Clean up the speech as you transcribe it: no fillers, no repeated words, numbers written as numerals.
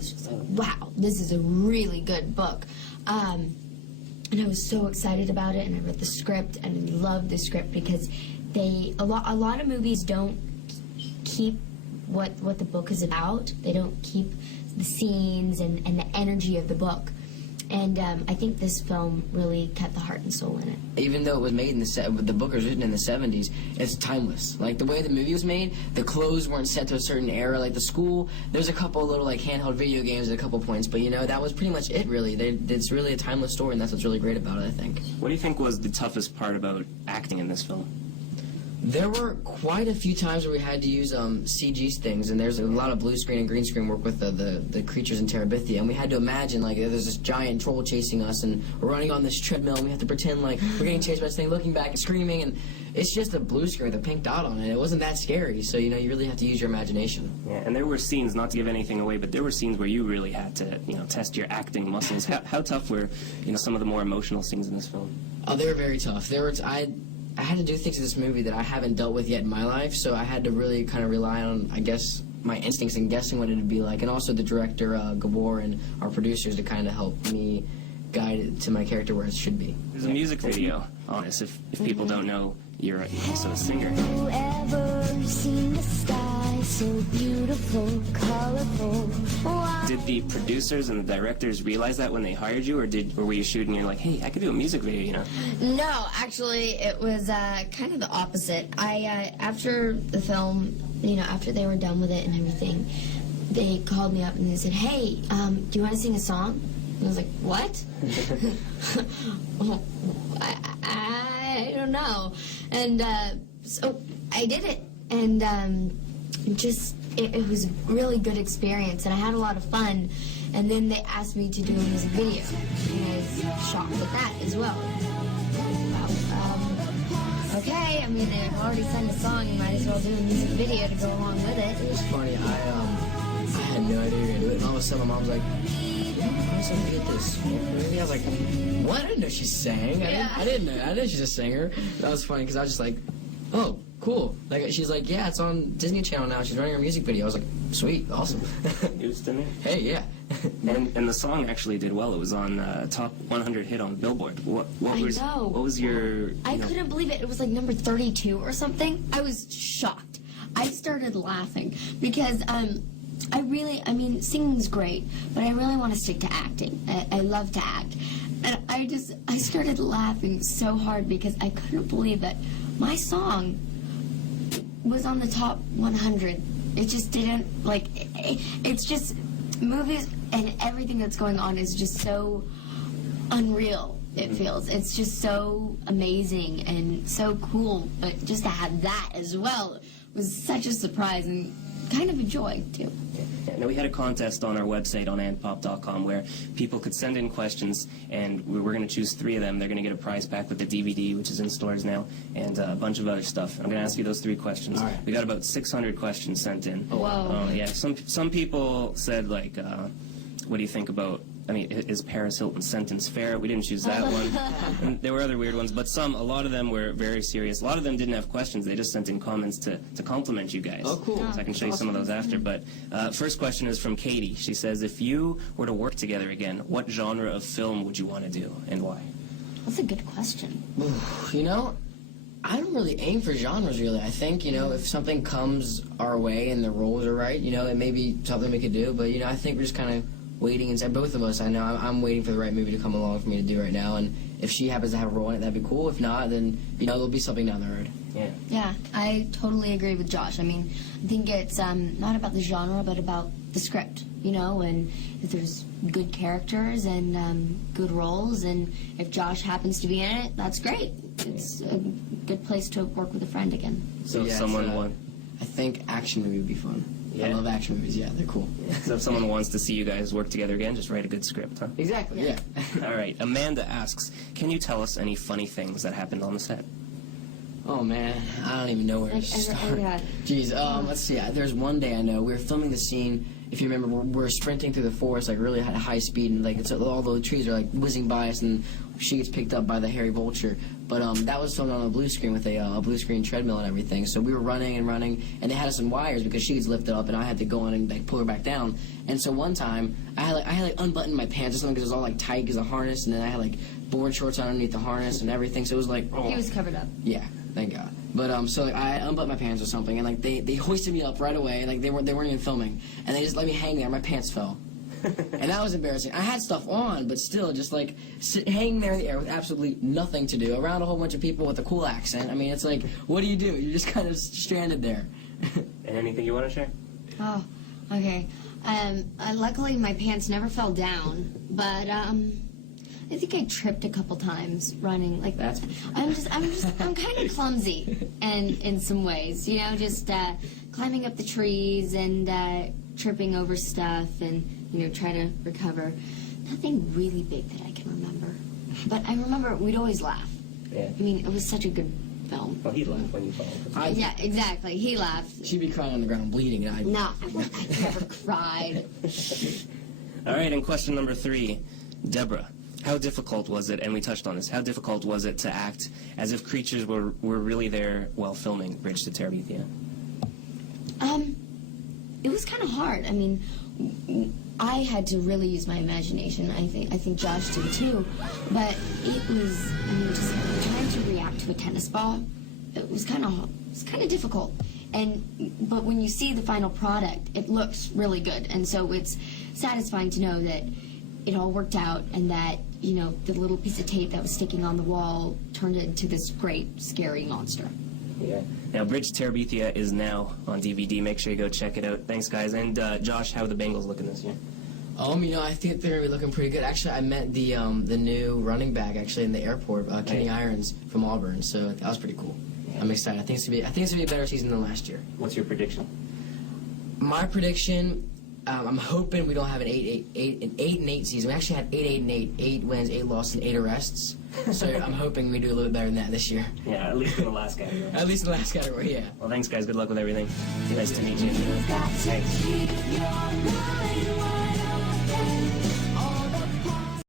was just like, wow, this is a really good book. And I was so excited about it, and I read the script, and I loved the script because a lot of movies don't keep what the book is about. They don't keep the scenes and the energy of the book. And I think this film really kept the heart and soul in it. Even though it was made in the book was written in the 70s, it's timeless. Like, the way the movie was made, the clothes weren't set to a certain era. Like, the school, there's a couple little, like, handheld video games at a couple points, but, you know, that was pretty much it, really. It's really a timeless story, and that's what's really great about it, I think. What do you think was the toughest part about acting in this film? There were quite a few times where we had to use CG things, and there's a lot of blue screen and green screen work with the creatures in Terabithia, and we had to imagine, like, there's this giant troll chasing us, and we're running on this treadmill, and we have to pretend like we're getting chased by this thing, looking back and screaming, and it's just a blue screen with a pink dot on it. It wasn't that scary, so, you know, you really have to use your imagination. Yeah, and there were scenes, not to give anything away, but there were scenes where you really had to, you know, test your acting muscles. How tough were, you know, some of the more emotional scenes in this film? Oh, they were very tough. I had to do things in this movie that I haven't dealt with yet in my life, so I had to really kind of rely on, I guess, my instincts and guessing what it would be like, and also the director, 𝒂𝒹𝒃, and our producers to kind of help me guide it to my character where it should be. There's a music video on this. If people don't know, you're also a singer. Have you ever seen the sky so beautiful, colorful? Did the producers and the directors realize that when they hired you, or were you shooting and you're like, hey, I could do a music video, you know? No, actually, it was kind of the opposite. After the film, you know, after they were done with it and everything, they called me up and they said, hey, do you want to sing a song? And I was like, what? I don't know. And so I did it, and it was a really good experience, and I had a lot of fun. And then they asked me to do a music video, and I was shocked with that as well. Okay, I mean, they've already sent a song, you might as well do a music video to go along with it. It was funny. I had no idea you were going to do it, and all of a sudden my mom was like, I'm going to get this. Maybe I was like, what? I didn't know she sang. I didn't know she's a singer. That was funny because I was just like, oh, cool. Like, she's like, yeah, it's on Disney Channel now. She's running her music video. I was like, sweet, awesome. News to me. Hey, yeah. And the song actually did well. It was on top 100 hit on Billboard. What was your? I couldn't believe it. It was like number 32 or something. I was shocked. I started laughing because I mean, singing's great, but I really want to stick to acting. I love to act. And I started laughing so hard because I couldn't believe that my song was on the top 100. It just didn't, like, it's just, movies and everything that's going on is just so unreal, it feels. It's just so amazing and so cool, but just to have that as well was such a surprise and kind of a joy, too. Yeah, now we had a contest on our website on AnnaPop.com where people could send in questions, and we were going to choose 3 of them. They're going to get a prize pack with the DVD, which is in stores now, and a bunch of other stuff. I'm going to ask you those 3 questions. All right. We got about 600 questions sent in. Oh, wow. Yeah, some people said, like, what do you think about, I mean, is Paris Hilton's sentence fair? We didn't choose that one. And there were other weird ones, but a lot of them were very serious. A lot of them didn't have questions. They just sent in comments to compliment you guys. Oh, cool. So I can show you some of those after. But first question is from Katie. She says, if you were to work together again, what genre of film would you want to do, and why? That's a good question. You know, I don't really aim for genres, really. I think, you know, if something comes our way and the roles are right, you know, it may be something we could do. But, you know, I think we're just kind of waiting inside. Both of us, I know, I'm waiting for the right movie to come along for me to do right now. And if she happens to have a role in it, that'd be cool. If not, then, you know, there'll be something down the road. Yeah. Yeah, I totally agree with Josh. I mean, I think it's not about the genre, but about the script, you know, and if there's good characters and good roles, and if Josh happens to be in it, that's great. It's a good place to work with a friend again. So yeah, if someone wants... I think action movie would be fun. Yeah. I love action movies, yeah, they're cool. Yeah. So if someone wants to see you guys work together again, just write a good script, huh? Exactly, yeah. All right, Amanda asks, can you tell us any funny things that happened on the set? Oh man, I don't even know where to start. Yeah. Jeez, let's see. There's one day I know we were filming the scene, if you remember, we're sprinting through the forest like really at high speed, and like all the trees are like whizzing by us, and she gets picked up by the hairy vulture. But that was filmed on a blue screen with a blue screen treadmill and everything. So we were running and running, and they had us in wires because she gets lifted up, and I had to go in and like pull her back down. And so one time I had unbuttoned my pants or something because it was all like tight because of the harness, and then I had like board shorts underneath the harness and everything. So it was like He was covered up. yeah, thank God. But so like, I unbuttoned my pants or something, and like they hoisted me up right away. Like they weren't even filming, and they just let me hang there. My pants fell, and that was embarrassing. I had stuff on, but still, just like hanging there in the air with absolutely nothing to do around a whole bunch of people with a cool accent. I mean, it's like, what do? You're just kind of stranded there. And anything you want to share? Oh, okay. Luckily, my pants never fell down, but I think I tripped a couple times running. Like That's I'm kind of clumsy, and in some ways, you know, just climbing up the trees and tripping over stuff, and you know, try to recover. Nothing really big that I can remember, but I remember we'd always laugh. Yeah. I mean, it was such a good film. Well, he laughed when you fall. Yeah, exactly. He laughed. She'd be crying on the ground, bleeding, and I. No, I never cried. All right, and question number 3, Deborah. How difficult was it, and we touched on this, how difficult was it to act as if creatures were really there while filming Bridge to Terabithia? It was kind of hard. I mean, I had to really use my imagination. I think Josh did too. But it was, I mean, just trying to react to a tennis ball. It was kind of difficult. But when you see the final product, it looks really good, and so it's satisfying to know that it all worked out, and that, you know, the little piece of tape that was sticking on the wall turned into this great, scary monster. Yeah. Now, Bridge to Terabithia is now on DVD. Make sure you go check it out. Thanks, guys. And Josh, how are the Bengals looking this year? You know, I think they're gonna be looking pretty good. Actually, I met the new running back actually in the airport, Kenny Irons from Auburn. So that was pretty cool. Yeah. I'm excited. I think it's gonna be a better season than last year. What's your prediction? My prediction. I'm hoping we don't have an 8-8 season. We actually had 8-8-8, 8 wins, 8 losses, and 8 arrests. So I'm hoping we do a little bit better than that this year. Yeah, at least in the last category. At least in the last category, yeah. Well, thanks, guys. Good luck with everything. Nice to meet you. You've got to keep your mind